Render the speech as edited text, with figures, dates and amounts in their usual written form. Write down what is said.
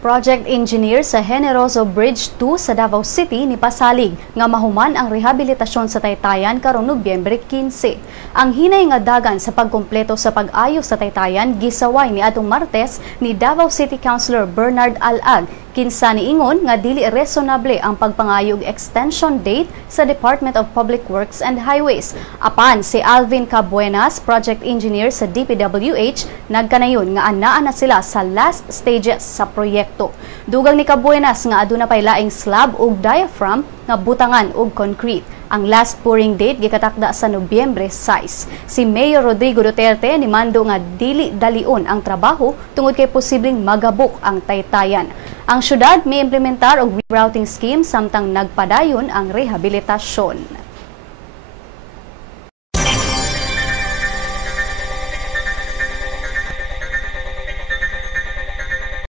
Project engineer sa Generoso Bridge 2 sa Davao City ni pasalig nga mahuman ang rehabilitasyon sa Taytayan karong Nobyembre 15. Ang hinay nga dagan sa pagkumpleto sa pag-ayos sa Taytayan gisaway ni atong Martes ni Davao City Councilor Bernard Alag. Kinsa niingon nga dili resonable ang pagpangayog extension date sa Department of Public Works and Highways. Apan si Alvin Cabuenas, project engineer sa DPWH, nagkanayon nga anaa na sila sa last stages sa proyekto. Dugang ni Cabuenas nga aduna pay laing slab ug diaphragm nga butangan og concrete. Ang last pouring date gikatakda sa Nobyembre 6. Si Mayor Rodrigo Duterte nimando nga dili dalion ang trabaho tungod kay posibleng magabok ang Taytayan. Ang syudad may implementar og rerouting scheme samtang nagpadayon ang rehabilitasyon.